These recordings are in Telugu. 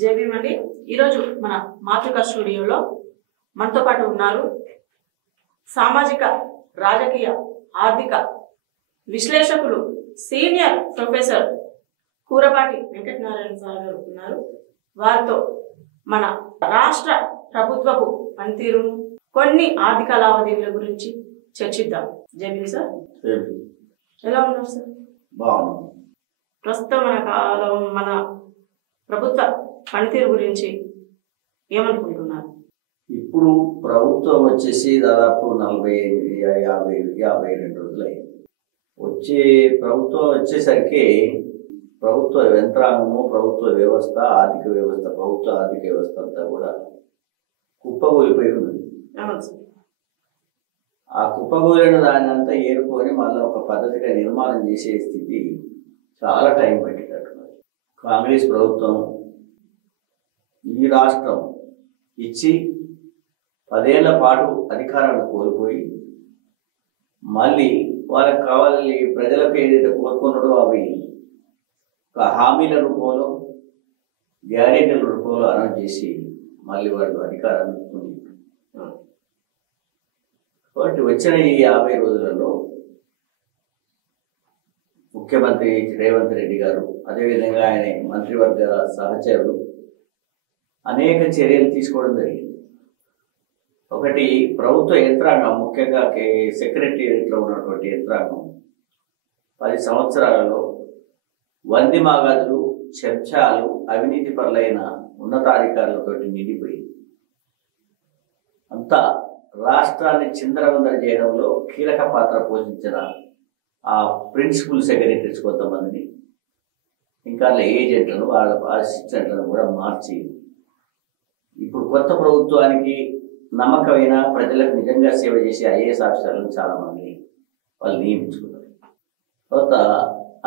జేబీమండి ఈరోజు మన మాతృక స్టూడియోలో మనతో పాటు ఉన్నారు సామాజిక రాజకీయ ఆర్థిక విశ్లేషకులు senior professor Kurapati Venkatanarayana sir గారు ఉన్నారు. వారితో మన రాష్ట్ర ప్రభుత్వపు పనితీరును కొన్ని ఆర్థిక లావాదేవీల గురించి చర్చిద్దాం. జేబీ సార్ ఎలా ఉన్నారు సార్? బాగున్నాం. ప్రస్తుతం మన ప్రభుత్వ పనితీరు గురించి ఏమనుకుంటున్నారు? ఇప్పుడు ప్రభుత్వం వచ్చేసి దాదాపు 40-52 రోజులు అయింది. ప్రభుత్వం వచ్చేసరికి ప్రభుత్వ యంత్రాంగము, ప్రభుత్వ వ్యవస్థ, ఆర్థిక వ్యవస్థ, ప్రభుత్వ ఆర్థిక వ్యవస్థ అంతా కూడా కుప్పగూలిపోయి ఉన్నది. ఆ కుప్పగూలిన దాన్ని అంతా ఏరుకొని మళ్ళీ ఒక పద్ధతిగా నిర్మాణం చేసే స్థితి చాలా టైం పట్టేటట్టున్నది. కాంగ్రెస్ ప్రభుత్వం ఈ రాష్ట్రం ఇచ్చి 10 ఏళ్ల పాటు అధికారాన్ని కోల్పోయి మళ్ళీ వాళ్ళకి కావాలి ప్రజలకు ఏదైతే కోరుకున్నాడో అవి ఒక హామీల రూపంలో, గ్యారెంటీల రూపంలో అనౌన్స్ చేసి మళ్ళీ వాళ్ళు అధికారాన్ని కాబట్టి వచ్చిన ఈ 50 రోజులలో ముఖ్యమంత్రి రేవంత్ రెడ్డి గారు, అదేవిధంగా ఆయన మంత్రివర్గ సహచరులు అనేక చర్యలు తీసుకోవడం జరిగింది. ఒకటి, ప్రభుత్వ యంత్రాంగం, ముఖ్యంగా సెక్రటేరియట్లో ఉన్నటువంటి యంత్రాంగం 10 సంవత్సరాలలో వందిమాగదులు, చర్చాలు, అవినీతి పరులైన ఉన్నతాధికారులతో నిండిపోయింది. అంతా రాష్ట్రాన్ని చిందరవందర చేయడంలో కీలక పాత్ర పోషించిన ఆ ప్రిన్సిపల్ సెక్రటరీస్ కొంతమందిని, ఇంకా ఏజెంట్లను, వాళ్ళ అసిస్టెంట్లను కూడా మార్చి ఇప్పుడు కొత్త ప్రభుత్వానికి నమ్మకమైన ప్రజలకు నిజంగా సేవ చేసే ఐఏఎస్ ఆఫీసర్లను చాలా మందిని వాళ్ళు నియమించుకున్నారు. తర్వాత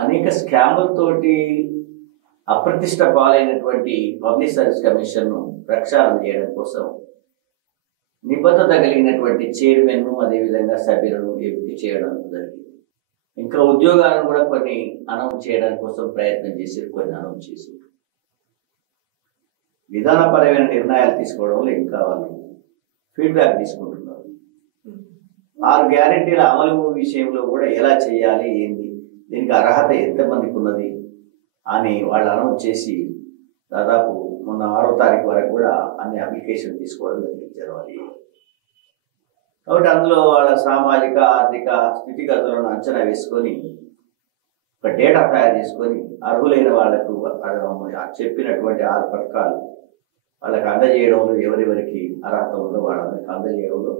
అనేక స్కాములతోటి అప్రతిష్ట పాలైనటువంటి పబ్లిక్ సర్వీస్ కమిషన్ను ప్రక్షాళన చేయడం కోసం నిబద్ధత కలిగినటువంటి చైర్మన్ను, అదేవిధంగా సభ్యులను ఎంపిక చేయడం జరిగింది. ఇంకా ఉద్యోగాలను కూడా కొన్ని అనౌన్స్ చేయడానికి కోసం ప్రయత్నం చేసి కొన్ని అనౌన్స్ చేసి విధానపరమైన నిర్ణయాలు తీసుకోవడంలో ఇంకా వాళ్ళు ఫీడ్బ్యాక్ తీసుకుంటున్నారు. 6 గ్యారెంటీల అమలు విషయంలో కూడా ఎలా చేయాలి, ఏంది, దీనికి అర్హత ఎంతమందికి ఉన్నది అని వాళ్ళు అనౌన్స్ చేసి దాదాపు మొన్న 6వ తారీఖు వరకు కూడా అన్ని అప్లికేషన్ తీసుకోవడం జరగాలి. కాబట్టి అందులో వాళ్ళ సామాజిక ఆర్థిక స్థితిగతులను అంచనా వేసుకొని ఒక డేటా తయారు చేసుకొని అర్హులైన వాళ్లకు చెప్పినటువంటి 6 పథకాలు వాళ్ళకి అందజేయడంలో, ఎవరెవరికి అర్హత ఉందో వాళ్ళందరికీ అందజేయడంలో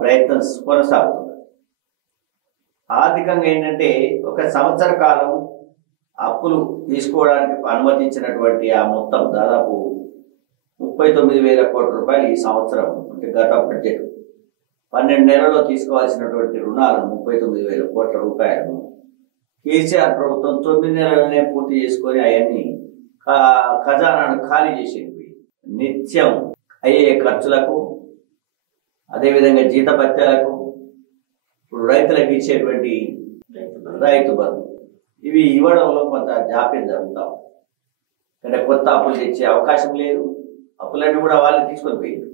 ప్రయత్నం కొనసాగుతుంది. ఆర్థికంగా ఏంటంటే 1 సంవత్సర కాలం అప్పులు తీసుకోవడానికి అనుమతించినటువంటి ఆ మొత్తం దాదాపు 39,000 కోట్ల రూపాయలు ఈ సంవత్సరం, అంటే గత బడ్జెట్ 12 నెలల్లో తీసుకోవాల్సినటువంటి రుణాలు 39,000 కోట్ల రూపాయలను కేసీఆర్ ప్రభుత్వం 9 నెలలనే పూర్తి చేసుకొని అవన్నీ ఖజానాను ఖాళీ చేసేది. నిత్యం అయ్యే ఖర్చులకు, అదేవిధంగా జీతభత్యాలకు, ఇప్పుడు రైతులకు ఇచ్చేటువంటి రైతు బంధు, ఇవి ఇవ్వడంలో కొంత జాప్యం జరుగుతాం. అంటే కొత్త అప్పులు తెచ్చే అవకాశం లేదు. అప్పులన్నీ కూడా వాళ్ళు తీసుకొని పోయింది.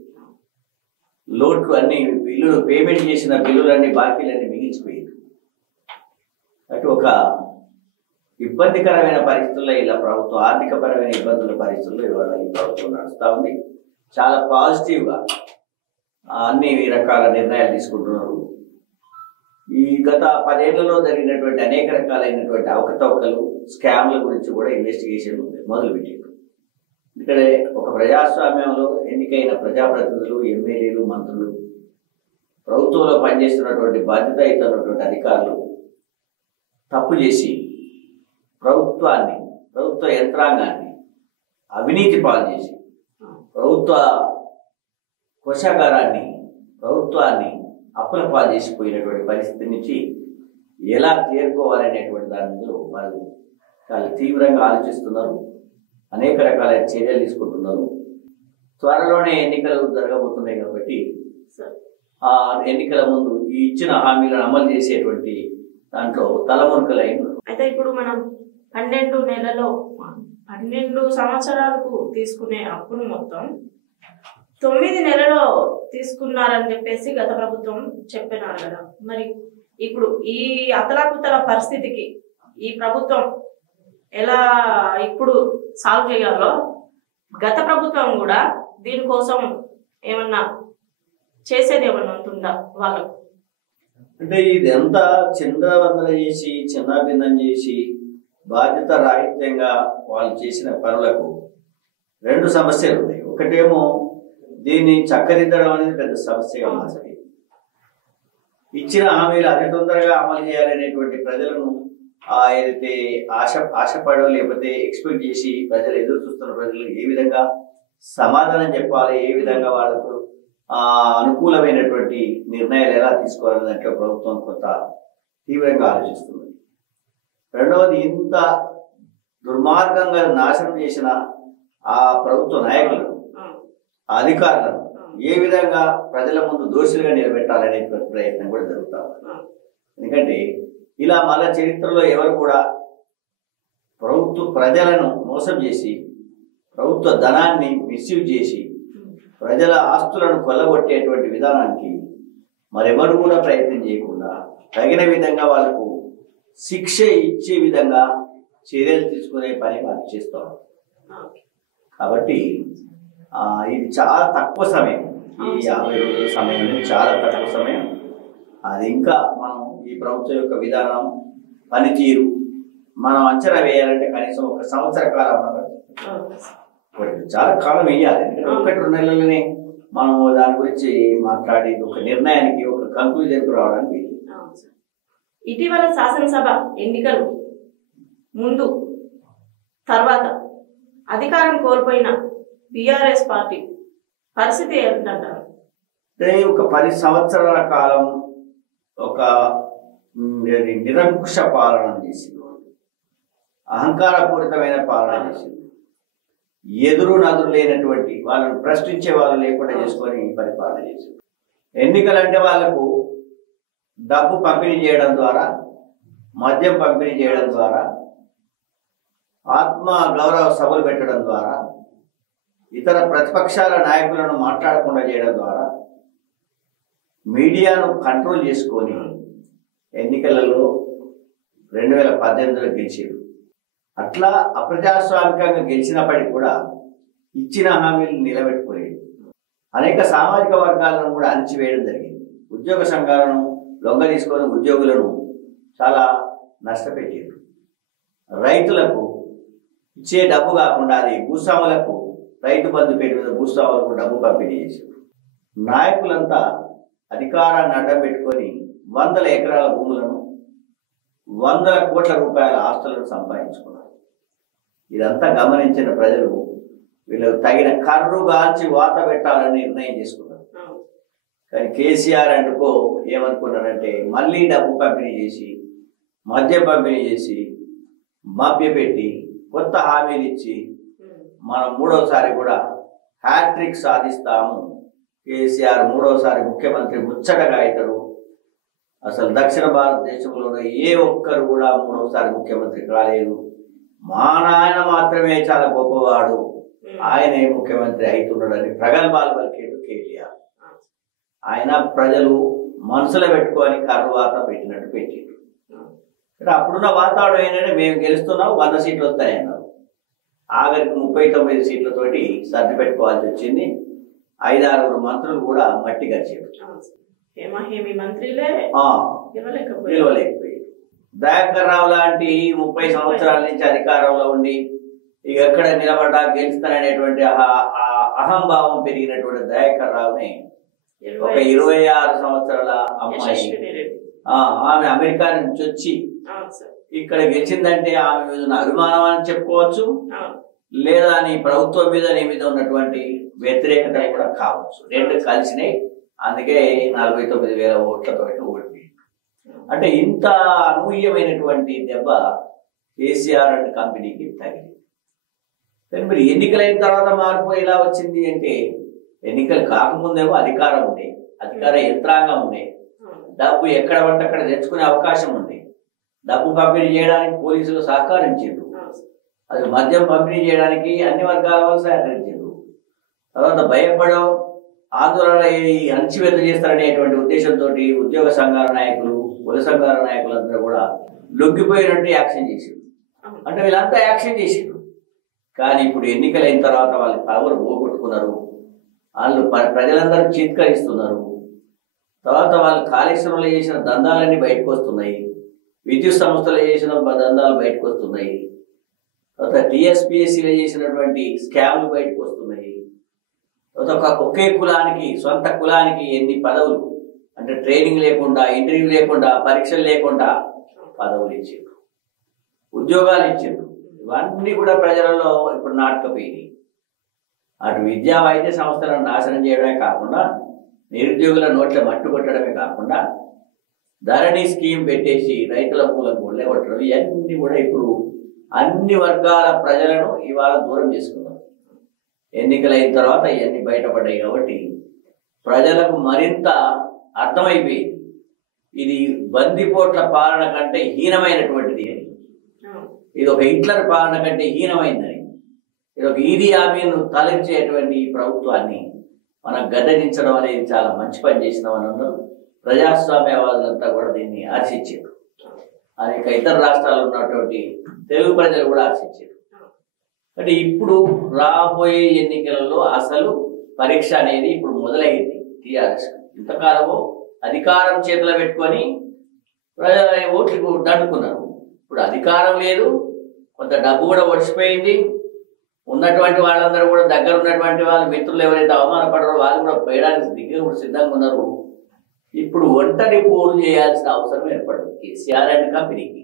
లోట్లు అన్ని బిల్లులు, పేమెంట్ చేసిన బిల్లులన్నీ, బాకీలన్నీ మిగిలిచిపోయింది. అటు ఒక ఇబ్బందికరమైన పరిస్థితుల్లో ఇలా ప్రభుత్వం ఆర్థికపరమైన ఇబ్బందుల పరిస్థితుల్లో ఇవాళ ఈ ప్రభుత్వం నడుస్తూ ఉంది. చాలా పాజిటివ్గా అన్ని రకాల నిర్ణయాలు తీసుకుంటున్నారు. ఈ గత 10 ఏళ్లలో జరిగినటువంటి అనేక రకాలైనటువంటి అవకతవకలు, స్కామ్ల గురించి కూడా ఇన్వెస్టిగేషన్ మొదలుపెట్టారు. ఇక్కడ ఒక ప్రజాస్వామ్యంలో ఎన్నికైన ప్రజాప్రతినిధులు, ఎమ్మెల్యేలు, మంత్రులు, ప్రభుత్వంలో పనిచేస్తున్నటువంటి బాధ్యతాయుతమైనటువంటి అధికారులు తప్పు చేసి ప్రభుత్వ యంత్రాంగాన్ని అవినీతి పాలు చేసి ప్రభుత్వ కోశాగారాన్ని, ప్రభుత్వాన్ని అప్పుల పాలు చేసిపోయినటువంటి పరిస్థితి నుంచి ఎలా చేరుకోవాలనేటువంటి దాని మీద వాళ్ళు చాలా తీవ్రంగా ఆలోచిస్తున్నారు. అనేక రకాలైన చర్యలు తీసుకుంటున్నారు. త్వరలోనే ఎన్నికలు జరగబోతున్నాయి కాబట్టి ఆ ఎన్నికల ముందు ఈ ఇచ్చిన హామీలను అమలు చేసేటువంటి దాంట్లో తలమునకలైన. అయితే ఇప్పుడు మనం 12 నెలలో 12 సంవత్సరాలకు తీసుకునే అప్పును మొత్తం 9 నెలలో తీసుకున్నారని చెప్పేసి గత ప్రభుత్వం చెప్పినారు కదా. మరి ఇప్పుడు ఈ అతలాకుతల పరిస్థితికి ఈ ప్రభుత్వం ఎలా ఇప్పుడు సాల్వ్ చేయాలో గత ప్రభుత్వం కూడా దీనికోసం ఏమన్నా చేసేది ఏమన్నా ఉంటుందా వాళ్ళకు? అంటే ఇదంతా చిందరవందర చేసి చిన్నాభిన్నం చేసి బాధ్యత రాహిత్యంగా వాళ్ళు చేసిన పనులకు 2 సమస్యలు ఉన్నాయి. ఒకటేమో దీన్ని చక్కదిద్దడం అనేది పెద్ద సమస్యగా మారింది. ఇచ్చిన హామీలు అతి తొందరగా అమలు చేయాలనేటువంటి ప్రజలను ఏదైతే ఆశపడో లేకపోతే ఎక్స్పెక్ట్ చేసి ప్రజలు ఎదురు చూస్తున్న ప్రజలు ఏ విధంగా సమాధానం చెప్పాలి, ఏ విధంగా వాళ్ళకు అనుకూలమైనటువంటి నిర్ణయాలు ఎలా తీసుకోవాలని దాంట్లో ప్రభుత్వం కొంత తీవ్రంగా ఆలోచిస్తుంది. రెండవది, ఇంత దుర్మార్గంగా నాశనం చేసిన ఆ ప్రభుత్వ నాయకులను, అధికారులను ఏ విధంగా ప్రజల ముందు దోషులుగా నిలబెట్టాలనే ప్రయత్నం కూడా జరుగుతా ఉంది. ఎందుకంటే ఇలా మళ్ళా చరిత్రలో ఎవరు కూడా ప్రజలను మోసం చేసి ప్రభుత్వ ధనాన్ని మిస్యూజ్ చేసి ప్రజల ఆస్తులను కొల్లగొట్టేటువంటి విధానానికి మరెవరు కూడా ప్రయత్నం చేయకుండా తగిన విధంగా వాళ్ళకు శిక్ష ఇచ్చే విధంగా చర్యలు తీసుకునే పని వాళ్ళు చేస్తారు. కాబట్టి ఇది చాలా తక్కువ సమయం, ఈ 50 రోజుల సమయం చాలా తక్కువ సమయం. అది ఇంకా మనం ఈ ప్రభుత్వం యొక్క విధానం పనితీరు మనం అంచనా వేయాలంటే కనీసం 1 సంవత్సర కాలం చాలా కాలం వేయాలి. ఎందుకంటే 1-2 నెలలనే మనం దాని గురించి మాట్లాడి ఒక నిర్ణయానికి ఒక కంక్లూజన్కు రావడానికి. ఇటీవల శాసనసభ ఎన్నికలు ముందు తర్వాత అధికారం కోల్పోయిన BRS పార్టీ పరిస్థితి ఏంటంటారు? ఒక 10 సంవత్సరాల కాలం ఒక నిరంకుశ పాలన చేసింది, అహంకారపూరితమైన పాలన చేసింది, ఎదురు నదురు లేనటువంటి వాళ్ళను ప్రశ్నించే వాళ్ళు లేకుండా చేసుకొని పరిపాలన చేసింది. ఎన్నికలంటే వాళ్లకు డబ్బు పంపిణీ చేయడం ద్వారా, మద్యం పంపిణీ చేయడం ద్వారా, ఆత్మ గౌరవ సభలు పెట్టడం ద్వారా, ఇతర ప్రతిపక్షాల నాయకులను మాట్లాడకుండా చేయడం ద్వారా మీడియాను కంట్రోల్ చేసుకొని ఎన్నికలలో 2018లో గెలిచారు. అట్లా అప్రజాస్వామికంగా గెలిచినప్పటికీ కూడా ఇచ్చిన హామీలు నిలబెట్టుకోలేదు. అనేక సామాజిక వర్గాలను కూడా అణిచివేయడం జరిగింది. ఉద్యోగ సంఘాలను లొంగ తీసుకొని ఉద్యోగులను చాలా నష్టపెట్టారు. రైతులకు ఇచ్చే డబ్బు కాకుండా అది భూస్వాములకు రైతు బంధు పేరు మీద భూస్వాములకు డబ్బు పంపిణీ చేశారు. నాయకులంతా అధికారాన్ని అడ్డం పెట్టుకొని 100 ఎకరాల భూములను 100 కోట్ల రూపాయల ఆస్తులను సంపాదించుకున్నారు. ఇదంతా గమనించిన ప్రజలు వీళ్ళకు తగిన కర్రు గాల్చి వాత పెట్టాలని నిర్ణయం చేసుకున్నారు. కానీ కేసీఆర్ అండుకో ఏమనుకున్నారంటే మళ్ళీ డబ్బు పంపిణీ చేసి, మద్యం పంపిణీ చేసి, మభ్యపెట్టి, కొత్త హామీలు ఇచ్చి మనం 3వసారి కూడా హ్యాట్రిక్ సాధిస్తాము, కేసీఆర్ 3వసారి ముఖ్యమంత్రి ముచ్చటగా అవుతారు, అసలు దక్షిణ భారతదేశంలో ఏ ఒక్కరు కూడా 3వసారి ముఖ్యమంత్రి కాలేదు, మా నాయన మాత్రమే చాలా గొప్పవాడు, ఆయనే ముఖ్యమంత్రి అవుతున్నాడని ప్రగల్భాలు పలికేడు కేటీఆర్. ఆయన ప్రజలు మనసులో పెట్టుకొని కర్రువాత పెట్టినట్టు పెట్టారు. అప్పుడున్న వాతావరణం ఏంటంటే మేము గెలుస్తున్నాం, 100 సీట్లు వస్తాయన్నారు. ఆఖరికి 39 సీట్లతోటి సర్ది పెట్టుకోవాల్సి వచ్చింది. 5-6 మంత్రులు కూడా మట్టి గడిచారు. గెలవలేకపోయారు. దయాకర్ రావు లాంటి 30 సంవత్సరాల నుంచి అధికారంలో ఉండి ఇక ఎక్కడ నిలబడ్డా గెలుస్తాననేటువంటి అహంభావం పెరిగినటువంటి దయాకర్ రావుని ఒక 26 సంవత్సరాల అమ్మాయి ఆమె అమెరికా నుంచి వచ్చి ఇక్కడ గెలిచిందంటే ఆమె మీద ఉన్న అభిమానం అని చెప్పుకోవచ్చు, లేదా నీ ప్రభుత్వం మీద నీ మీద ఉన్నటువంటి వ్యతిరేకత కూడా కావచ్చు. 2 కలిసినాయి. అందుకే 49,000 ఓట్లతో ఓడిపోయింది. అంటే ఇంత అనూహ్యమైనటువంటి దెబ్బ కేసీఆర్ అండ్ కంపెనీకి తగిలింది. కానీ మరి ఎన్నికలైన తర్వాత మార్పు ఎలా వచ్చింది అంటే, ఎన్నికలు కాకముందేమో అధికారం ఉండే, అధికార యంత్రాంగం ఉండే, డబ్బు ఎక్కడ పడితే అక్కడ తెచ్చుకునే అవకాశం ఉంది, డబ్బు పంపిణీ చేయడానికి పోలీసులు సహకరించారు. అది మద్యం పంపిణీ చేయడానికి అన్ని వర్గాల వాళ్ళు సహకరించారు. తర్వాత భయపడో ఆందోళన అణచివేత చేస్తారనేటువంటి ఉద్దేశంతో ఉద్యోగ సంఘాల నాయకులు, కుల సంఘాల నాయకులందరూ కూడా లొంగిపోయినట్టు యాక్షన్ చేశారు. అంటే వీళ్ళంతా యాక్షన్ చేశారు. కానీ ఇప్పుడు ఎన్నికలైన తర్వాత వాళ్ళు పవర్ పోగొట్టుకున్నారు. వాళ్ళు ప్రజలందరూ చీత్కరిస్తున్నారు. తర్వాత వాళ్ళు కాళేశ్వరంలో చేసిన దందాలన్నీ బయటకు వస్తున్నాయి. విద్యుత్ సంస్థలు చేసిన దందాలు బయటకు వస్తున్నాయి. తర్వాత టీఎస్పీఎస్సీలో చేసినటువంటి స్కామ్లు బయటకు వస్తున్నాయి. తర్వాత ఒకే కులానికి, సొంత కులానికి ఎన్ని పదవులు, అంటే ట్రైనింగ్ లేకుండా, ఇంటర్వ్యూ లేకుండా, పరీక్షలు లేకుండా పదవులు ఇచ్చారు, ఉద్యోగాలు ఇచ్చారు. ఇవన్నీ కూడా ప్రజలలో ఇప్పుడు నాటకపోయినాయి. అటు విద్యా వైద్య సంస్థలను నాశనం చేయడమే కాకుండా, నిరుద్యోగుల నోట్ల మట్టు కొట్టడమే కాకుండా, ధరణి స్కీమ్ పెట్టేసి రైతుల మూలం గుళ్ళే కొట్టడం, ఇవన్నీ కూడా ఇప్పుడు అన్ని వర్గాల ప్రజలను ఇవాళ దూరం చేసుకున్నారు. ఎన్నికలైన తర్వాత ఇవన్నీ బయటపడ్డాయి కాబట్టి ప్రజలకు మరింత అర్థమైపోయింది ఇది బందిపోట్ల పాలన కంటే హీనమైనటువంటిది అని, ఇది ఒక హిట్లర్ పాలన కంటే హీనమైందని, ఇది ఒక ఈదీ ఆమీన్ను తలెంచేటువంటి ఈ ప్రభుత్వాన్ని మనం గద్దెదించడం అనేది చాలా మంచి పని చేసినామని అన్నారు. ప్రజాస్వామ్యవాదులంతా కూడా దీన్ని హర్షించారు. అనేక ఇతర రాష్ట్రాల్లో ఉన్నటువంటి తెలుగు ప్రజలు కూడా హర్షించారు. అంటే ఇప్పుడు రాబోయే ఎన్నికలలో అసలు పరీక్ష అనేది ఇప్పుడు మొదలైంది. టీఆర్ఎస్ ఇంతకాలము అధికారం చేతిలో పెట్టుకొని ఓట్లకు దండుకున్నారు. ఇప్పుడు అధికారం లేదు, కొంత డబ్బు కూడా ఒడిసిపోయింది. ఉన్నటువంటి వాళ్ళందరూ కూడా దగ్గర ఉన్నటువంటి వాళ్ళ మిత్రులు ఎవరైతే అవమానపడరో వాళ్ళు కూడా పోయడానికి కూడా సిద్ధంగా ఉన్నారు. ఇప్పుడు ఒంటరి పోరు చేయాల్సిన అవసరం ఏర్పడింది కేసీఆర్ అండ్ కంపెనీకి.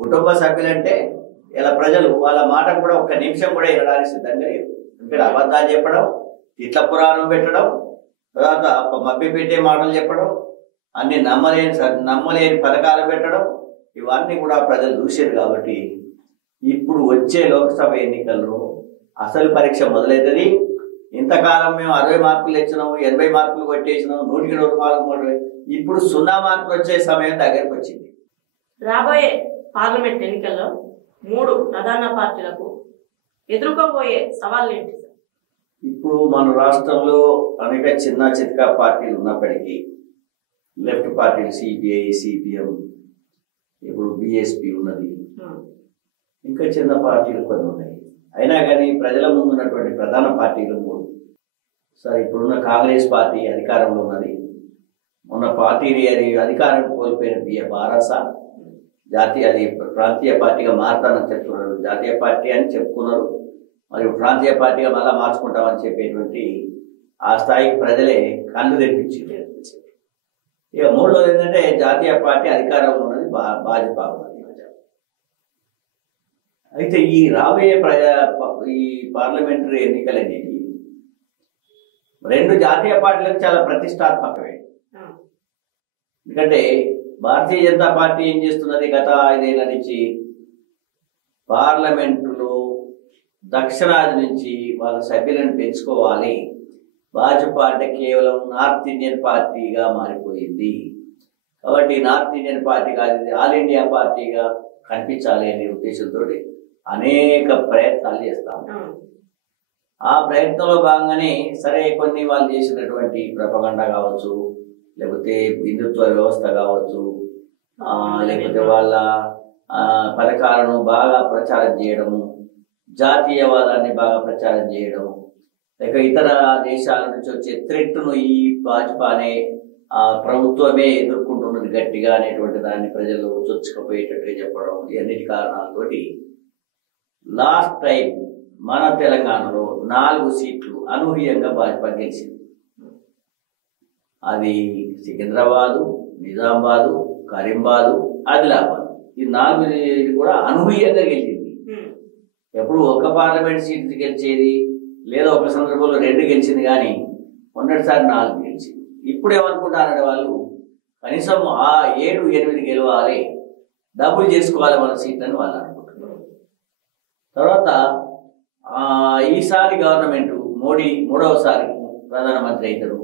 కుటుంబ సభ్యులంటే ఇలా ప్రజలు వాళ్ళ మాట కూడా ఒక్క నిమిషం కూడా వినడానికి సిద్ధంగా లేరు. ఎందుకంటే అబద్ధాలు చెప్పడం, ఇట్ల పురాణం పెట్టడం, తర్వాత మభ్య పెట్టే మాటలు చెప్పడం, అన్ని నమ్మలేని పథకాలు పెట్టడం, ఇవన్నీ కూడా ప్రజలు చూసారు. కాబట్టి ఇప్పుడు వచ్చే లోక్సభ ఎన్నికల్లో అసలు పరీక్ష మొదలవుతుంది. ఇంతకాలం మేము 60 మార్కులు తెచ్చినాము, 80 మార్కులు కొట్టేసినాం, 100కి 100 మార్కులు, ఇప్పుడు 0 మార్కులు వచ్చే సమయం దగ్గరకు వచ్చింది. రాబోయే పార్లమెంట్ ఎన్నికల్లో 3 ప్రధాన పార్టీలకు ఎదుర్కోబోయే సవాళ్ళు ఏంటి? ఇప్పుడు మన రాష్ట్రంలో అనేక చిన్న చితకా పార్టీలు ఉన్నప్పటికీ, లెఫ్ట్ పార్టీలు సిపిఐ, సిపిఎం, ఇప్పుడు బిఎస్పి ఉన్నది, ఇంకా చిన్న పార్టీలు కొన్ని ఉన్నాయి. అయినా కానీ ప్రజల ముందు ఉన్నటువంటి ప్రధాన పార్టీలు 3. సరే, ఇప్పుడున్న కాంగ్రెస్ పార్టీ అధికారంలో ఉన్నది. మొన్న పార్టీని అధికారం కోల్పోయిన భారస జాతీయ, అది ప్రాంతీయ పార్టీగా మారుతానని చెప్తున్నారు. జాతీయ పార్టీ అని చెప్పుకున్నారు, మరియు ప్రాంతీయ పార్టీగా మళ్ళా మార్చుకుంటామని చెప్పేటువంటి ఆ స్థాయికి ప్రజలే కన్ను తెప్పించారు. ఇక 3వది ఏంటంటే జాతీయ పార్టీ అధికారంలో ఉన్నది భాజపా ఉన్నది. అయితే ఈ రాబోయే ఈ పార్లమెంటరీ ఎన్నికలు అనేది 2 జాతీయ పార్టీలకు చాలా ప్రతిష్టాత్మకమే. ఎందుకంటే భారతీయ జనతా పార్టీ ఏం చేస్తున్నది, గత 5 ఏళ్ల నుంచి పార్లమెంటులో దక్షిణాది నుంచి వాళ్ళ సభ్యులను పెంచుకోవాలి. భాజపా అంటే కేవలం నార్త్ ఇండియన్ పార్టీగా మారిపోయింది. కాబట్టి నార్త్ ఇండియన్ పార్టీ కాదు, ఆల్ ఇండియా పార్టీగా కనిపించాలి అనే ఉద్దేశంతో అనేక ప్రయత్నాలు చేస్తాము. ఆ ప్రయత్నంలో భాగంగానే సరే కొన్ని వాళ్ళు చేసినటువంటి ప్రపగండ కావచ్చు, లేకపోతే హిందుత్వ వ్యవస్థ కావచ్చు, లేకపోతే వాళ్ళ పథకాలను బాగా ప్రచారం చేయడము, జాతీయవాదాన్ని బాగా ప్రచారం చేయడం, లేక ఇతర దేశాల నుంచి వచ్చే థ్రెట్ను ఈ భాజపా అనే ప్రభుత్వమే ఎదుర్కొంటున్నది గట్టిగా అనేటువంటి దాన్ని ప్రజలు చొచ్చుకపోయేటట్టుగా చెప్పడం, ఇవన్నిటి కారణాలతోటి లాస్ట్ టైం మన తెలంగాణలో 4 సీట్లు అనూహ్యంగా భాజపా గెలిచింది. అది సికింద్రాబాదు, నిజామాబాదు, కరీంబాదు, ఆదిలాబాద్, ఈ 4 కూడా అనూహ్యంగా గెలిచింది. ఎప్పుడు ఒక పార్లమెంట్ సీట్ గెలిచేది, లేదా ఒక సందర్భంలో 2 గెలిచింది, కానీ మొన్నటిసారి 4 గెలిచింది. ఇప్పుడు ఏమనుకుంటారంటే వాళ్ళు కనీసం 7, 8 గెలవాలి, డబుల్ చేసుకోవాలి మన సీట్ అని వాళ్ళు అనుకుంటున్నారు. తర్వాత ఈసారి గవర్నమెంట్ మోడీ 3వసారి ప్రధానమంత్రి అవుతారు,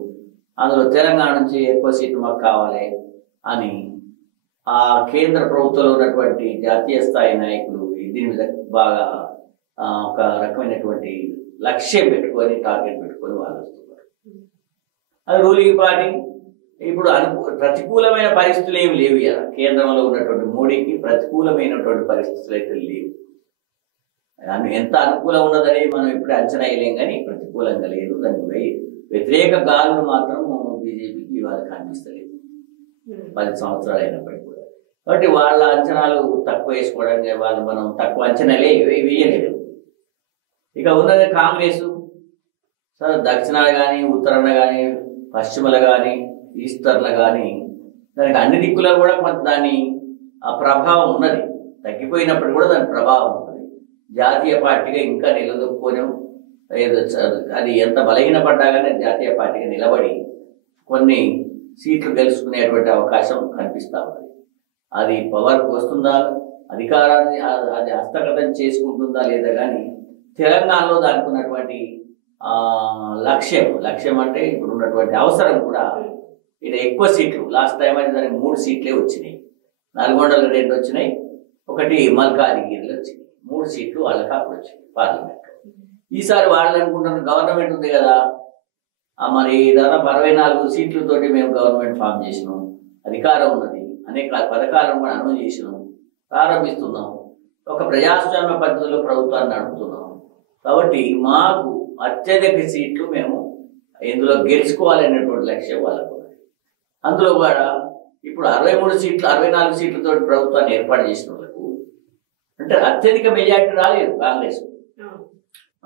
అందులో తెలంగాణ నుంచి ఎక్కువ సీట్లు మాకు కావాలి అని ఆ కేంద్ర ప్రభుత్వంలో ఉన్నటువంటి జాతీయ స్థాయి నాయకులు, ఈ దీని మీద బాగా ఒక రకమైనటువంటి లక్ష్యం పెట్టుకొని టార్గెట్ పెట్టుకొని వాళ్ళు వస్తున్నారు. అది రూలింగ్ పార్టీ ఇప్పుడు ప్రతికూలమైన పరిస్థితులు ఏమి లేవు. ఇలా కేంద్రంలో ఉన్నటువంటి మోడీకి ప్రతికూలమైనటువంటి పరిస్థితులు అయితే లేవు. ఎంత అనుకూలం ఉన్నదని మనం ఇప్పుడే అంచనా వేయలేం, కానీ ప్రతికూలంగా లేదు. దానికి వ్యతిరేక గాలులు మాత్రం బీజేపీకి ఇవాళ కనిపిస్తలేదు 10 సంవత్సరాలు అయినప్పటికీ కూడా. కాబట్టి వాళ్ళ అంచనాలు తక్కువ వేసుకోవడానికి వాళ్ళు మనం తక్కువ అంచనాలే వేయలేదు. ఇక ఉన్నది కాంగ్రెస్. సరే దక్షిణాలు కానీ ఉత్తరాన కానీ పశ్చిమలు కానీ ఈస్టర్లు కానీ దానికి అన్ని దిక్కులో కూడా కొంత దాని ఆ ప్రభావం ఉన్నది. తగ్గిపోయినప్పుడు కూడా దాని ప్రభావం ఉన్నది. జాతీయ పార్టీగా ఇంకా నిలదొక్కుని అది ఎంత బలహీనపడ్డా కానీ జాతీయ పార్టీగా నిలబడి కొన్ని సీట్లు గెలుచుకునేటువంటి అవకాశం కనిపిస్తూ ఉన్నది. అది పవర్కి వస్తుందా, అధికారాన్ని అది హస్తగతం చేసుకుంటుందా లేదా, కానీ తెలంగాణలో దానికి ఉన్నటువంటి లక్ష్యం అంటే ఇప్పుడు ఉన్నటువంటి అవసరం కూడా ఇక్కడ ఎక్కువ సీట్లు. లాస్ట్ టైం అయితే దానికి 3 సీట్లే వచ్చినాయి. నల్గొండలో 2 వచ్చినాయి, ఒకటి మల్కాజిగిరిలో వచ్చినాయి. 3 సీట్లు వాళ్ళకి అప్పుడు వచ్చినాయి పార్లమెంట్. ఈసారి వాళ్ళు అనుకుంటున్న గవర్నమెంట్ ఉంది కదా, మరి దాదాపు 64 సీట్లతోటి మేము గవర్నమెంట్ ఫామ్ చేసినాం, అధికారం ఉన్నది, అనేక పథకాలను కూడా అమలు చేసినాం, ప్రారంభిస్తున్నాం, ఒక ప్రజాస్వామ్య పద్ధతిలో ప్రభుత్వాన్ని నడుపుతున్నాం. కాబట్టి మాకు అత్యధిక సీట్లు మేము ఇందులో గెలుచుకోవాలనేటువంటి లక్ష్యం వాళ్ళకు ఉన్నది. అందులో కూడా ఇప్పుడు 63 సీట్లు 64 సీట్లతో ప్రభుత్వాన్ని ఏర్పాటు చేసిన వాళ్ళకు అంటే అత్యధిక మెజార్టీ రాలేదు కాంగ్రెస్.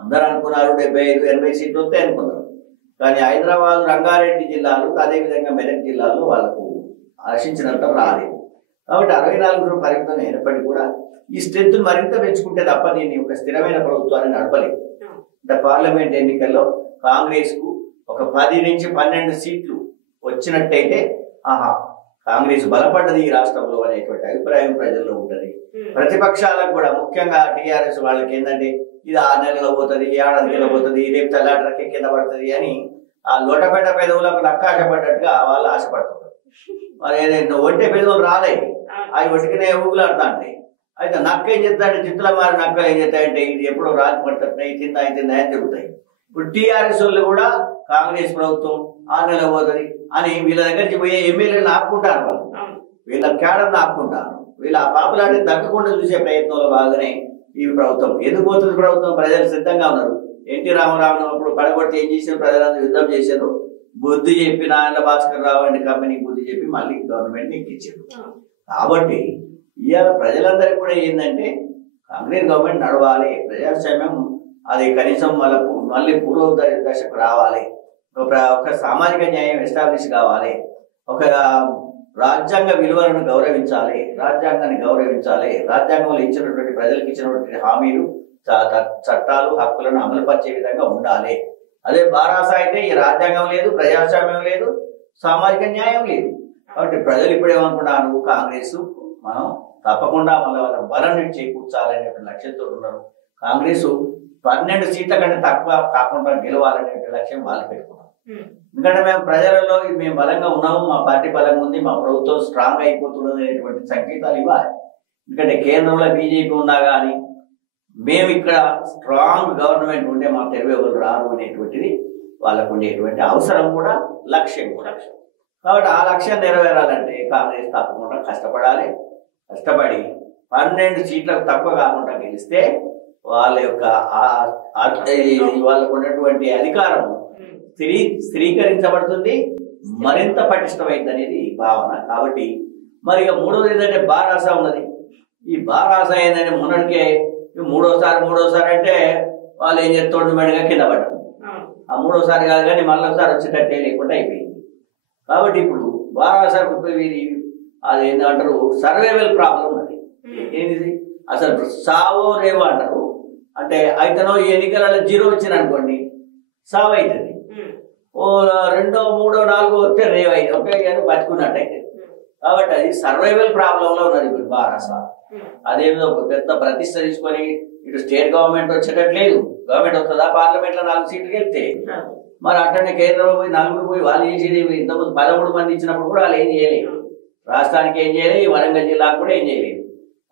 అందరూ అనుకున్నారు 75-80 సీట్లు వస్తాయి అనుకున్నారు. కానీ హైదరాబాద్, రంగారెడ్డి జిల్లాలు, అదేవిధంగా మెదక్ జిల్లాలో వాళ్ళకు ఆశించినంత రాలేదు. కాబట్టి 64 పరిమితం అయినప్పటికీ కూడా ఈ స్ట్రెంత్ మరింత పెంచుకుంటే తప్ప దీన్ని ఒక స్థిరమైన ప్రభుత్వాన్ని నడపలేదు. అంటే పార్లమెంట్ ఎన్నికల్లో కాంగ్రెస్ కు ఒక 10 నుంచి 12 సీట్లు వచ్చినట్టయితే కాంగ్రెస్ బలపడ్డది ఈ రాష్ట్రంలో అనేటువంటి అభిప్రాయం ప్రజల్లో ఉంటుంది. ప్రతిపక్షాలకు కూడా ముఖ్యంగా టీఆర్ఎస్ వాళ్ళకి ఏంటంటే ఇది 6 నెలల్లో పోతుంది, ఏడాదిలో పోతుంది, రేపు తెల్లాటరకే కింద పడుతుంది అని ఆ లోటపేట పెదవులకు నక్కాశపడ్డట్టుగా వాళ్ళు ఆశపడుతున్నారు. మరి ఏదైనా ఒంటే పెదవులు రాలేదు, అవి ఒటికినే ఊగులాడుతా ఉంటాయి. అయితే నక్క ఏం చెప్తాయంటే చిత్తుల మారి నక్కలు ఏం చెప్తాయంటే ఇది ఎప్పుడో రాజు పడుతున్నాయి, తిందా అని తిరుగుతాయి. ఇప్పుడు టీఆర్ఎస్ వాళ్ళు కూడా కాంగ్రెస్ ప్రభుత్వం 6 నెలలు పోతుంది అని వీళ్ళ దగ్గరికి పోయే ఎమ్మెల్యేలను ఆపుకుంటారు. వాళ్ళు వీళ్ళ కేడర్ని ఆపుకుంటారు. వీళ్ళ ఆ పాపులారిటీ తగ్గకుండా చూసే ప్రయత్నంలో భాగంగానే ఈ ప్రభుత్వం ఎందుకు పోతుంది. ప్రభుత్వం ప్రజలు సిద్ధంగా ఉన్నారు. ఎన్టీ రామారావు అప్పుడు పడగొట్టి ఏం చేసిన ప్రజలందరూ యుద్ధం చేశారు. బుద్ధి చెప్పి నారాయణ భాస్కర్ రావు అండి కంపెనీకి బుద్ధి చెప్పి మళ్ళీ గవర్నమెంట్ ఎక్కించారు. కాబట్టి ఇవాళ ప్రజలందరికీ కూడా ఏంటంటే కాంగ్రెస్ గవర్నమెంట్ నడవాలి, ప్రజాస్వామ్యం అది కనీసం మళ్ళీ పూర్వ దశకు రావాలి, ఒక సామాజిక న్యాయం ఎస్టాబ్లిష్ కావాలి, ఒక రాజ్యాంగ విలువలను గౌరవించాలి, రాజ్యాంగాన్ని గౌరవించాలి, రాజ్యాంగంలో ఇచ్చినటువంటి ప్రజలకు ఇచ్చినటువంటి హామీలు చట్టాలు హక్కులను అమలుపరిచే విధంగా ఉండాలి. అదే బారాస అయితే ఈ రాజ్యాంగం లేదు, ప్రజాస్వామ్యం లేదు, సామాజిక న్యాయం లేదు. కాబట్టి ప్రజలు ఇప్పుడు ఏమనుకున్నారు, కాంగ్రెస్ మనం తప్పకుండా వాళ్ళ బలాన్ని చేకూర్చాలనే లక్ష్యంతో ఉన్నారు. కాంగ్రెస్ 12 సీట్ల కంటే తక్కువ కాకుండా గెలవాలనే లక్ష్యం వాళ్ళు పెట్టుకున్నారు. ఎందుకంటే మేము బలంగా ఉన్నాము, మా పార్టీ బలంగా ఉంది, మా ప్రభుత్వం స్ట్రాంగ్ అయిపోతున్నది అనేటువంటి సంకేతాలు ఇవ్వాలి. ఎందుకంటే కేంద్రంలో బీజేపీ ఉన్నా కానీ మేము ఇక్కడ స్ట్రాంగ్ గవర్నమెంట్ ఉంటే మా తెలుగు ఎవరు రారు అనేటువంటిది వాళ్ళకు ఉండేటువంటి అవసరం కూడా లక్ష్యం కూడా. కాబట్టి ఆ లక్ష్యం నెరవేరాలంటే కాంగ్రెస్ తప్పకుండా కష్టపడాలి. కష్టపడి 12 సీట్లకు తక్కువ కాకుండా గెలిస్తే వాళ్ళ యొక్క వాళ్ళకు ఉన్నటువంటి అధికారం స్థిరీకరించబడుతుంది, మరింత పటిష్టమైంది అనేది భావన. కాబట్టి మరి ఇక మూడోది ఏంటంటే బారాస ఉన్నది. ఈ బారాస ఏంటంటే మొన్నటికే మూడోసారి అంటే వాళ్ళు ఏం చేస్తోండు మెడగా కింద పడ్డారు. ఆ మూడోసారి కాదు కానీ మళ్ళొకసారి వచ్చేటట్టే లేకుండా అయిపోయింది. కాబట్టి ఇప్పుడు బారాస అది ఏంటంటారు సర్వైవల్ ప్రాబ్లం అది. ఏంటిది అసలు సావో రేవో అంటారు. అంటే అయితేనో ఎన్నికలలో 0 వచ్చింది అనుకోండి సావు అవుతుంది, ఓ 2, 3, 4 వస్తే రేవ్ అయితే ఒకే బతుకున్నట్టయితే. కాబట్టి అది సర్వైవల్ ప్రాబ్లం లో ఉన్నది ఇప్పుడు బారాస. అదేదో పెద్ద ప్రతిష్ట తీసుకొని ఇటు స్టేట్ గవర్నమెంట్ వచ్చేటట్లేదు. గవర్నమెంట్ వస్తుందా పార్లమెంట్ లో 4 సీట్లు వెళ్తే, మరి అట్టనే కేంద్రంలో పోయి 4 పోయి వాళ్ళు ఏం చేయలేదు. ఇంతకుముందు 13 మంది ఇచ్చినప్పుడు కూడా వాళ్ళు ఏం చేయలేదు. రాష్ట్రానికి ఏం చేయలేదు, వరంగల్ జిల్లాకు కూడా ఏం చేయలేదు.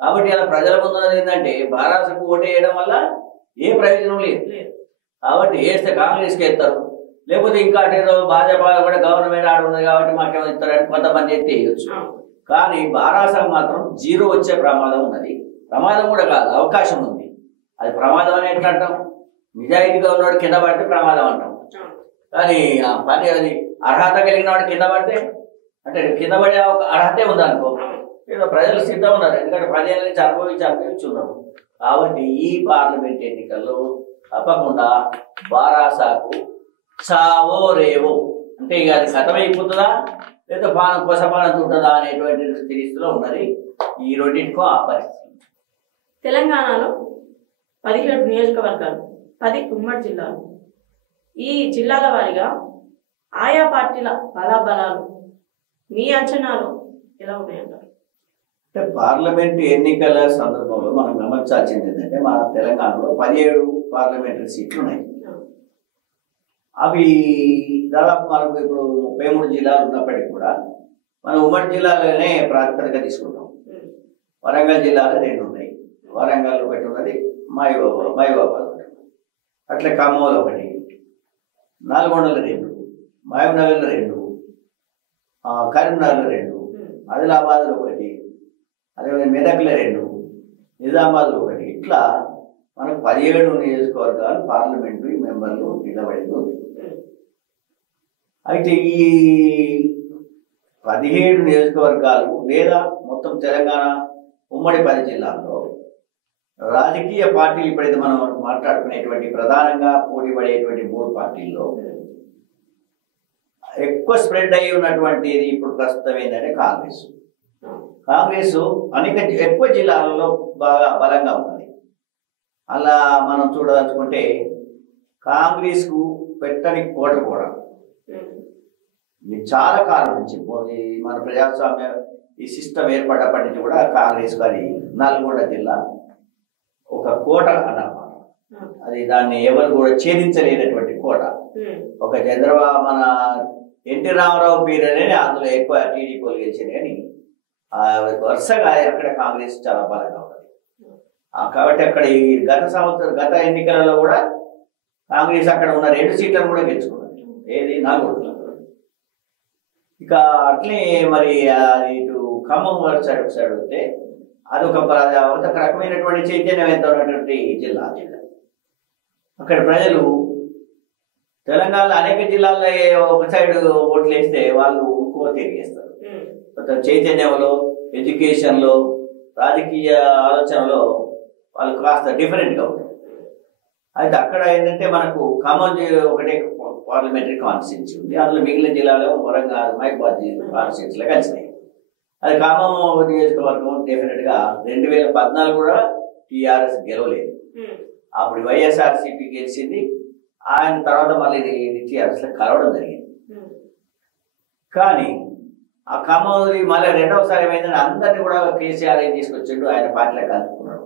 కాబట్టి అలా ప్రజల ముందున్నది ఏంటంటే బారాసకు ఓటేయడం వల్ల ఏ ప్రయోజనం లేదు. కాబట్టి వేస్తే కాంగ్రెస్కి వేస్తారు, లేకపోతే ఇంకా అటేదో భాజపా కూడా గవర్నమెంట్ ఆడ ఉన్నది కాబట్టి మాకేమో ఇస్తారని కొంతమంది ఎత్తి వేయచ్చు. కానీ బారాసకు మాత్రం 0 వచ్చే ప్రమాదం ఉన్నది. ప్రమాదం కూడా కాదు, అవకాశం ఉంది. అది ప్రమాదం అని ఎట్లా అంటాం? నిజాయితీగా ఉన్నవాడు కింద పడితే ప్రమాదం అంటాం. కానీ పని అది అర్హత కలిగిన వాడు కింద పడితే అంటే కింద పడే అర్హతే ఉందనుకో, ఏదో ప్రజలు సిద్ధం ఉన్నారు. ఎందుకంటే 10 ఏళ్ళ నుంచి అనుభవించి ఉన్నారు. కాబట్టి ఈ పార్లమెంట్ ఎన్నికల్లో తప్పకుండా బారాసాకు చావో రేవో, అంటే ఇక అది కథమైపోతుందా లేదా పానం కొసపానం ఉంటుందా అనేటువంటి స్థితిలో ఉన్నది. ఈ రెండింటికో ఆ పరిస్థితి. తెలంగాణలో 17 నియోజకవర్గాలు, 10 ఉమ్మడి జిల్లాలు. ఈ జిల్లాల వారీగా ఆయా పార్టీల బలాబలాలు మీ అంచనాలు ఎలా ఉన్నాయంటారు? అంటే పార్లమెంట్ ఎన్నికల సందర్భంలో మనం గమనించాల్సింది ఏంటంటే మన తెలంగాణలో 17 పార్లమెంటరీ సీట్లు ఉన్నాయి. అవి దాదాపు మనకు ఇప్పుడు 33 జిల్లాలు ఉన్నప్పటికీ కూడా మనం ఉమ్మడి జిల్లాలోనే ప్రాతిపదిక తీసుకుంటాం. వరంగల్ జిల్లాలో 2 ఉన్నాయి. వరంగల్ ఒకటి ఉన్నది, మహబూబాబాద్ ఒకటి, అట్లా ఖమ్మంలో 1, నల్గొండలో 2, మహబూబ్నగర్లో 2, కరీంనగర్లో 2, ఆదిలాబాద్లో 1, అదేవిధంగా మెదక్లో 2, నిజామాబాద్లో 1. ఇట్లా మనకు 17 నియోజకవర్గాలు పార్లమెంటరీ మెంబర్లు నిలబడింది ఉంది. అయితే ఈ 17 నియోజకవర్గాలు లేదా మొత్తం తెలంగాణ ఉమ్మడి 10 జిల్లాల్లో రాజకీయ పార్టీలు ఇప్పుడైతే మనం మాట్లాడుకునేటువంటి ప్రధానంగా పోటీ పడేటువంటి 3 పార్టీల్లో ఎక్కువ స్ప్రెడ్ అయి ఉన్నటువంటిది ఇప్పుడు ప్రస్తుతం ఏంటంటే కాంగ్రెస్. ఎక్కువ జిల్లాలలో బాగా బలంగా ఉన్నది. అలా మనం చూడదలుచుకుంటే కాంగ్రెస్ కు పెట్టని కోట కూడా ఇది చాలా కాలం నుంచి మన ప్రజాస్వామ్య ఈ సిస్టమ్ ఏర్పడ్డప్పటి నుంచి కూడా కాంగ్రెస్ గారి నల్గొండ జిల్లా ఒక కోట అన్నమాట. అది దాన్ని ఎవరు కూడా ఛేదించలేనటువంటి కోట. ఒక చంద్రబాబు మన ఎన్టీ రామారావు పీరియడ్ అని అందులో ఎక్కువ టీడీపీలు గెలిచింది, కానీ వరుసగా అక్కడ కాంగ్రెస్ చాలా బలంగా ఉన్నది. కాబట్టి అక్కడ ఈ గత ఎన్నికలలో కూడా కాంగ్రెస్ అక్కడ ఉన్న 2 సీట్లను కూడా గెలుచుకున్నది. ఏది నల్గొండలో. ఇక అట్లే మరి ఇటు ఖమ్మం సైడ్ వస్తే అదొక రకమైనటువంటి చైతన్యవంతమైనటువంటి జిల్లా. అక్కడ ప్రజలు తెలంగాణలో అనేక జిల్లాల్లో ఒక సైడ్ ఓట్లు వేస్తే వాళ్ళు ఇంకో తిరిగేస్తారు. చైతన్యంలో, ఎడ్యుకేషన్లో, రాజకీయ ఆలోచనలో వాళ్ళు కాస్త డిఫరెంట్గా ఉంటారు. అయితే అక్కడ ఏంటంటే మనకు ఖమ్మం ఒకటే పార్లమెంటరీ కాన్స్టిట్యూన్సీ ఉంది. అందులో మిగిలిన జిల్లాలో వరంగల్, మహబూబాబాద్ కాన్స్టిట్యూన్సీలో కలిసినాయి. అది ఖమ్మం నియోజకవర్గం డెఫినెట్గా 2014 కూడా టీఆర్ఎస్ గెలవలేదు. అప్పుడు వైఎస్ఆర్సీపీ గెలిచింది. ఆయన తర్వాత మళ్ళీ టీఆర్ఎస్లో కలవడం జరిగింది. కానీ ఆ ఖమ్మం మళ్ళీ 2వసారి ఏమైందని అందరినీ కూడా కేసీఆర్ ఏం తీసుకొచ్చిండు, ఆయన పార్టీలో కలుపుకున్నాడు.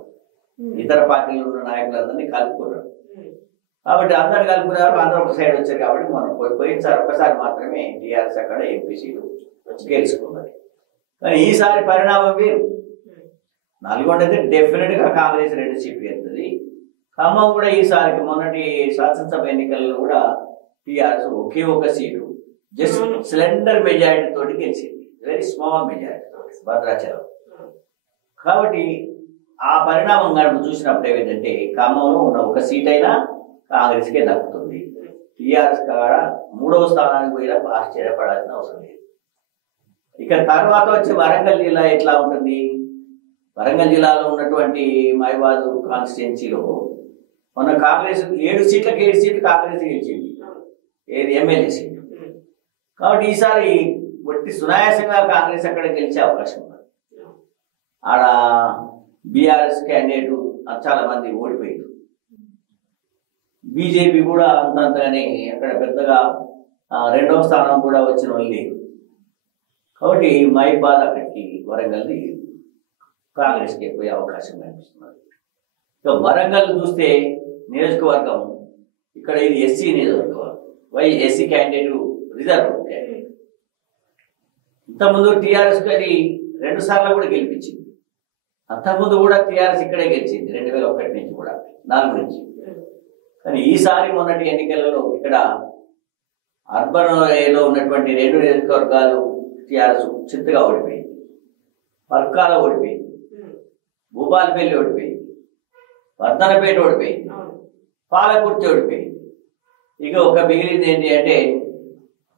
ఇతర పార్టీలు ఉన్న నాయకులందరినీ కలుపుకున్నాడు. కాబట్టి అందరిని కలుపుకున్నారు, అందరూ ఒక సైడ్ వచ్చారు. కాబట్టి మనం పోయినసారి ఒక్కసారి మాత్రమే టీఆర్ఎస్ అక్కడ ఎంపీసీలు గెలుచుకున్నది. కానీ ఈసారి పరిణామం వేరు. నల్గొండ అయితే డెఫినెట్గా కాంగ్రెస్ 2 సీట్లు ఎత్తుంది. ఖమ్మం కూడా ఈసారికి మొన్నటి శాసనసభ ఎన్నికల్లో కూడా టీఆర్ఎస్ ఒకే ఒక సీటు జస్ట్ స్లెండర్ మెజారిటీ తోటి గెలిచింది. వెరీ స్మాల్ మెజారిటీ తోటి భద్రాచలం. కాబట్టి ఆ పరిణామం మనం చూసినప్పుడు ఏమిటంటే ఖమ్మంలో ఉన్న ఒక సీట్ అయినా కాంగ్రెస్కే దక్కుతుంది. టీఆర్ఎస్ కాడ 3వ స్థానానికి పోయినా ఆశ్చర్యపడాల్సిన అవసరం లేదు. ఇక తర్వాత వచ్చి వరంగల్ జిల్లా ఎట్లా ఉంటుంది? వరంగల్ జిల్లాలో ఉన్నటువంటి మహబూబాబాద్ కాన్స్టిట్యున్సీలో మొన్న కాంగ్రెస్ 7 సీట్లకు 7 సీట్లు కాంగ్రెస్ గెలిచింది, ఏది ఎమ్మెల్యే సీట్లు. కాబట్టి ఈసారి ఒట్టి సునాయాసంగా కాంగ్రెస్ అక్కడ గెలిచే అవకాశం ఉంది. ఆడ బీఆర్ఎస్ క్యాండిడేట్ చాలా మంది ఓడిపోయారు. బీజేపీ కూడా అంతంతగానే అక్కడ పెద్దగా 2వ స్థానం కూడా వచ్చిన వాళ్ళు లేదు. కాబట్టి మహబూబాబాద్ అక్కడికి వరంగల్ది కాంగ్రెస్కి పోయే అవకాశం కనిపిస్తున్నది. ఇక వరంగల్ చూస్తే నియోజకవర్గం ఇక్కడ ఇది ఎస్సీ నియోజకవర్గం. SC candidate reserve candidate. ఇంతకుముందు టీఆర్ఎస్ అది 2 సార్లు కూడా గెలిపించింది. అంతకుముందు కూడా టీఆర్ఎస్ ఇక్కడే గెలిచింది 2001 నుంచి కూడా 4 నుంచి. కానీ ఈసారి మొన్నటి ఎన్నికలలో ఇక్కడ అర్బన్ ఏలో ఉన్నటువంటి 2 నియోజకవర్గాలు టీఆర్ఎస్ చిత్తగా ఓడిపోయింది. పర్కాల ఓడిపోయింది, భూపాలపల్లి ఓడిపోయింది, వర్ధనపేట ఓడిపోయింది, పాలకుర్తి ఓడిపోయింది. ఇక ఒక మిగిలింది ఏంటి అంటే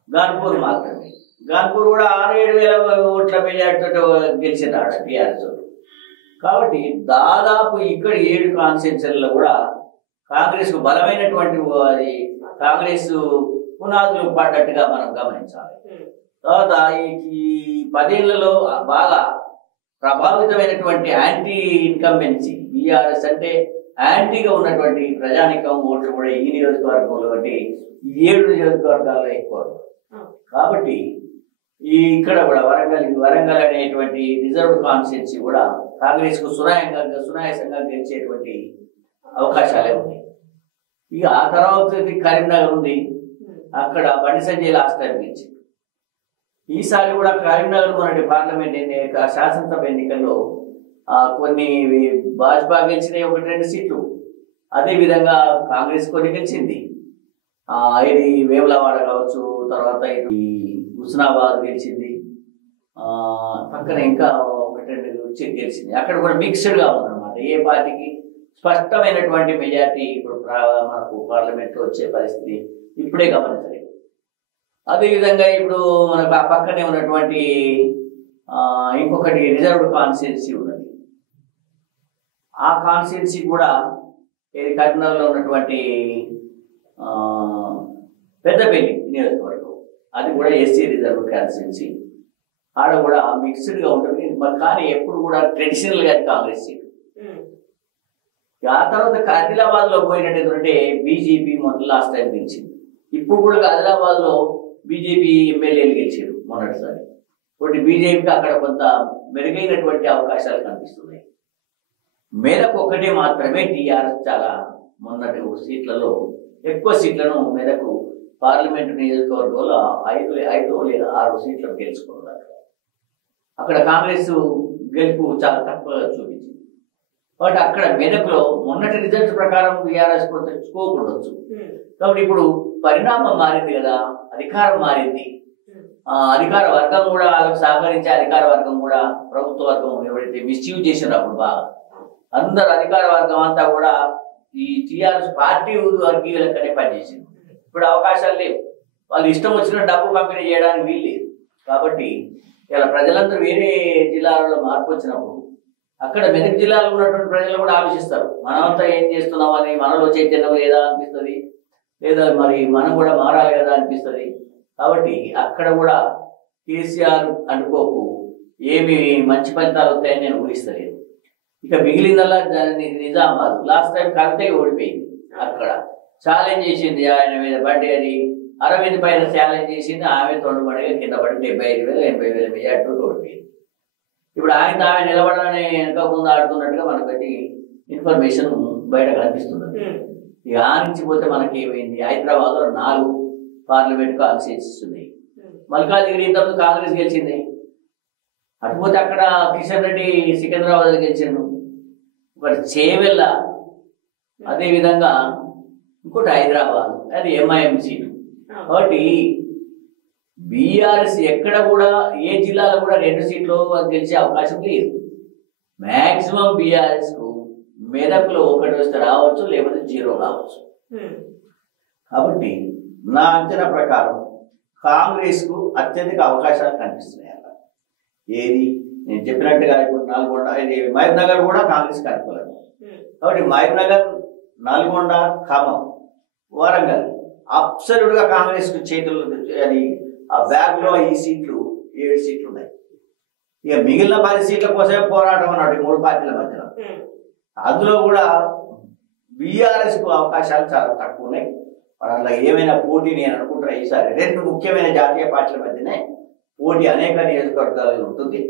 గాన్పూర్ మాత్రమే. గాన్పూర్ కూడా 6-7 వేల ఓట్ల మెజార్టీతో గెలిచినాడు టీఆర్ఎస్. కాబట్టి దాదాపు ఇక్కడ 7 కాన్స్టిట్యూన్సీలలో కూడా కాంగ్రెస్ కు బలమైనటువంటి కాంగ్రెస్ పునాదులు పడ్డట్టుగా మనం గమనించాలి. తర్వాత ఈ 10 ఏళ్లలో బాగా ప్రభావితమైనటువంటి యాంటీ ఇన్కంబెన్సీ బీఆర్ఎస్ అంటే యాంటీగా ఉన్నటువంటి ప్రజానికం ఓట్లు కూడా ఈ నియోజకవర్గంలో అంటే 7 నియోజకవర్గాల్లో ఎక్కువ. కాబట్టి ఇక్కడ కూడా వరంగల్ అనేటువంటి రిజర్వ్డ్ కాన్స్టిట్యున్సీ కూడా కాంగ్రెస్ కు సునాయాసంగా గెలిచేటువంటి అవకాశాలే ఉన్నాయి. ఇక ఆ తర్వాత కరీంనగర్ ఉంది, అక్కడ బండి సంజయ్ లాస్ట్ టైం గెలిచింది. ఈసారి కూడా కరీంనగర్ మొన్నటి పార్లమెంట్ శాసనసభ ఎన్నికల్లో కొన్ని భాజపా గెలిచినాయి 1-2 సీట్లు. అదేవిధంగా కాంగ్రెస్ కొన్ని గెలిచింది. ఇది వేములవాడ కావచ్చు, తర్వాత ఇది హుస్నాబాద్ గెలిచింది, పక్కన ఇంకా 1-2 గెలిచింది. అక్కడ కూడా మిక్స్డ్గా ఉందన్నమాట. ఏ పార్టీకి స్పష్టమైనటువంటి మెజార్టీ ఇప్పుడు మనకు పార్లమెంట్లో వచ్చే పరిస్థితి ఇప్పుడే గమనించలేదు. అదేవిధంగా ఇప్పుడు మనకు ఆ పక్కనే ఉన్నటువంటి ఇంకొకటి రిజర్వ్డ్ కాన్స్టిట్యున్సీ ఉన్నది. ఆ కాన్స్టిట్యున్సీ కూడా ఇది కరీంనగర్లో ఉన్నటువంటి పెద్దపల్లి నియోజకవర్గం, అది కూడా ఎస్సీ రిజర్వ్డ్ కాన్స్టిట్యున్సీ. ఆడ కూడా మిక్స్డ్గా ఉంటుంది. కానీ ఎప్పుడు కూడా ట్రెడిషనల్గా కాంగ్రెస్ సీట్. ఆ తర్వాత ఆదిలాబాద్ లో పోయినట్టు బీజేపీ మొదటి లాస్ట్ టైం గెలిచింది. ఇప్పుడు కూడా ఆదిలాబాద్ లో బీజేపీ ఎమ్మెల్యేలు గెలిచారు మొన్నటిసారి. కాబట్టి బీజేపీకి అక్కడ కొంత మెరుగైనటువంటి అవకాశాలు కనిపిస్తున్నాయి. మెదక్ ఒకటే మాత్రమే టీఆర్ఎస్ చాలా మొన్నటి సీట్లలో ఎక్కువ సీట్లను మెదకు పార్లమెంటు నియోజకవర్గంలో 5 లేదా 6 సీట్లను గెలుచుకున్నారు. అక్కడ కాంగ్రెస్ గెలుపు చాలా తక్కువగా చూపించింది. బట్ అక్కడ మెదక్లో మొన్నటి రిజల్ట్స్ ప్రకారం బీఆర్ఎస్ కొంత స్కోప్ ఉండొచ్చు. కాబట్టి ఇప్పుడు పరిణామం మారింది కదా, అధికారం మారింది. అధికార వర్గం కూడా సహకరించే అధికార వర్గం కూడా ప్రభుత్వ వర్గం ఎవరైతే మిస్యూజ్ చేసినప్పుడు బాగా అందరు అధికార వర్గం అంతా కూడా ఈ టీఆర్ఎస్ పార్టీ వర్గీయులకనే పనిచేసింది. ఇప్పుడు అవకాశాలు లేవు. వాళ్ళు ఇష్టం వచ్చిన డబ్బు పంపిణీ చేయడానికి వీల్లేదు. కాబట్టి ఇలా ప్రజలందరూ వేరే జిల్లాలలో మార్పు వచ్చినప్పుడు అక్కడ మెదక్ జిల్లాలో ఉన్నటువంటి ప్రజలు కూడా ఆలోచిస్తారు, మనమంతా ఏం చేస్తున్నాం అని, మనలో చైతన్యం లేదా అనిపిస్తుంది, లేదా మరి మనం కూడా మారాలి కదా అనిపిస్తుంది. కాబట్టి అక్కడ కూడా కేసీఆర్ అనుకోకు ఏమి మంచి ఫలితాలు వస్తాయని నేను ఊహిస్తలేదు. ఇక మిగిలిందల్లా నిజామాబాద్ లాస్ట్ టైం కవితకి ఓడిపోయింది. అక్కడ ఛాలెంజ్ చేసింది ఆయన మీద బండి అని, అరవింద్ పైన ఛాలెంజ్ చేసింది. ఆమె తొండబడిగా కింద పడి 75,000 80,000 మెజార్టీతో ఓడిపోయింది. ఇప్పుడు ఆమె నిలబడాలని వెనక ముందు ఆడుతున్నట్టుగా మనకి ఇన్ఫర్మేషన్ బయట కనిపిస్తున్నది. ఇక ఆ నుంచి పోతే మనకి ఏమైంది, హైదరాబాద్ లో 4 పార్లమెంట్ కాన్స్టిట్యూన్సీస్ ఉన్నాయి. మల్కాజ్గిరి ఇంతకుముందు కాంగ్రెస్ గెలిచింది. అటుపోతే అక్కడ కిషన్ రెడ్డి సికింద్రాబాద్ గెలిచిండు, ఒకటి చేవెళ్ళ, అదేవిధంగా ఇంకోటి హైదరాబాద్, అది ఎంఐఎం సీటు. కాబట్టి బీఆర్ఎస్ ఎక్కడ కూడా ఏ జిల్లాలో కూడా 2 సీట్లు గెలిచే అవకాశం లేదు. మాక్సిమం బీఆర్ఎస్ కు మెదక్లో 1 వస్తే రావచ్చు, లేకపోతే 0 రావచ్చు. కాబట్టి నా అంచనా ప్రకారం కాంగ్రెస్ కు అత్యధిక అవకాశాలు కనిపిస్తున్నాయి. అక్కడ ఏది నేను చెప్పినట్టుగా ఇప్పుడు నల్గొండ, ఇది మహబూబ్ నగర్ కూడా కాంగ్రెస్ అనుకూలం. కాబట్టి మహబూబ్ నగర్, నల్గొండ, ఖమ్మం, వరంగల్ అబ్సల్యూట్ గా కాంగ్రెస్ కు చేతులు, అది ఆ బ్యాగ్ లో ఈ సీట్లు 7 సీట్లు ఉన్నాయి. ఇక మిగిలిన 10 సీట్ల కోసమే పోరాటం అన్నాడు 3 పార్టీల మధ్యన. అందులో కూడా బీఆర్ఎస్ కు అవకాశాలు చాలా తక్కువ ఉన్నాయి. అలా ఏమైనా పోటీ నేను అనుకుంటున్నా ఈసారి 2 ముఖ్యమైన జాతీయ పార్టీల మధ్యనే పోటీ అనేక నియోజకవర్గాలు ఉంటుంది.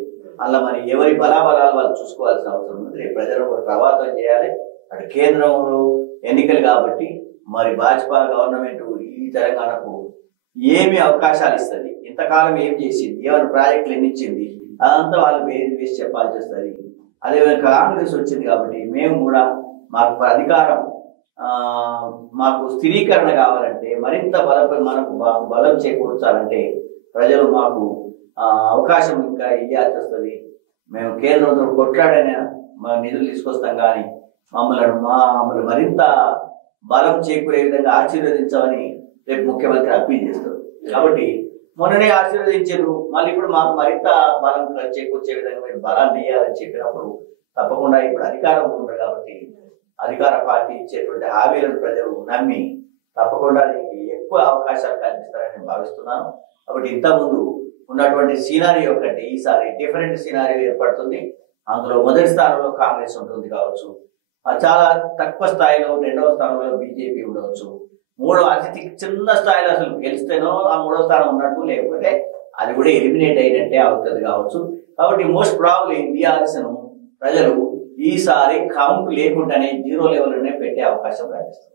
అలా మరి ఎవరి బలాబలాలు వాళ్ళు చూసుకోవాల్సిన అవసరం ఉంది. రేపు ప్రజలు ప్రభావితం చేయాలి. అటు కేంద్రంలో ఎన్నికలు కాబట్టి మరి భాజపా గవర్నమెంట్ ఈ తెలంగాణకు ఏమి అవకాశాలు ఇస్తుంది, ఇంతకాలం ఏం చేసింది, ఏమైనా ప్రాజెక్టులు ఎన్ని ఇచ్చింది, అదంతా వాళ్ళు వేసి చెప్పాల్సి వస్తుంది. అదేవిధంగా కాంగ్రెస్ వచ్చింది కాబట్టి మేము కూడా మాకు అధికారం మాకు స్థిరీకరణ కావాలంటే మరింత మనకు బలం చేకూర్చాలంటే ప్రజలు మాకు అవకాశం ఇంకా ఇవ్వాల్సి వస్తుంది. మేము కేంద్రంతో కొట్లాడైనా నిధులు తీసుకొస్తాం, కానీ మమ్మల్ని మరింత బలం చేకూరే విధంగా ఆశీర్వదించమని రేపు ముఖ్యమంత్రి అప్పీల్ చేస్తారు. కాబట్టి మొన్ననే ఆశీర్వదించారు, మళ్ళీ ఇప్పుడు మాకు మరింత బలం చేకూర్చే విధంగా మీరు బలాన్ని ఇవ్వాలని చెప్పినప్పుడు తప్పకుండా ఇప్పుడు అధికారం ఉండదు కాబట్టి అధికార పార్టీ ఇచ్చేటువంటి హామీలను ప్రజలు నమ్మి తప్పకుండా దీనికి ఎక్కువ అవకాశాలు కల్పిస్తారని నేను భావిస్తున్నాను. కాబట్టి ఇంతకుముందు ఉన్నటువంటి సినారియో కంటే ఈసారి డిఫరెంట్ సినారియో ఏర్పడుతుంది. అందులో మొదటి స్థానంలో కాంగ్రెస్ ఉంటుంది కావచ్చు, చాలా తక్కువ స్థాయిలో రెండవ స్థానంలో బీజేపీ ఉండవచ్చు, మూడవ అతి చిన్న స్థాయిలో అసలు గెలిస్తేనో ఆ మూడవ స్థానం ఉన్నట్టు, లేకపోతే అది కూడా ఎలిమినేట్ అయినట్టే అవుతుంది కావచ్చు. కాబట్టి మోస్ట్ ప్రాబ్లీ బీఆర్ఎస్ ను ప్రజలు ఈసారి కౌంట్ లేకుండానే 0 లెవెల్లోనే పెట్టే అవకాశం కనిపిస్తుంది.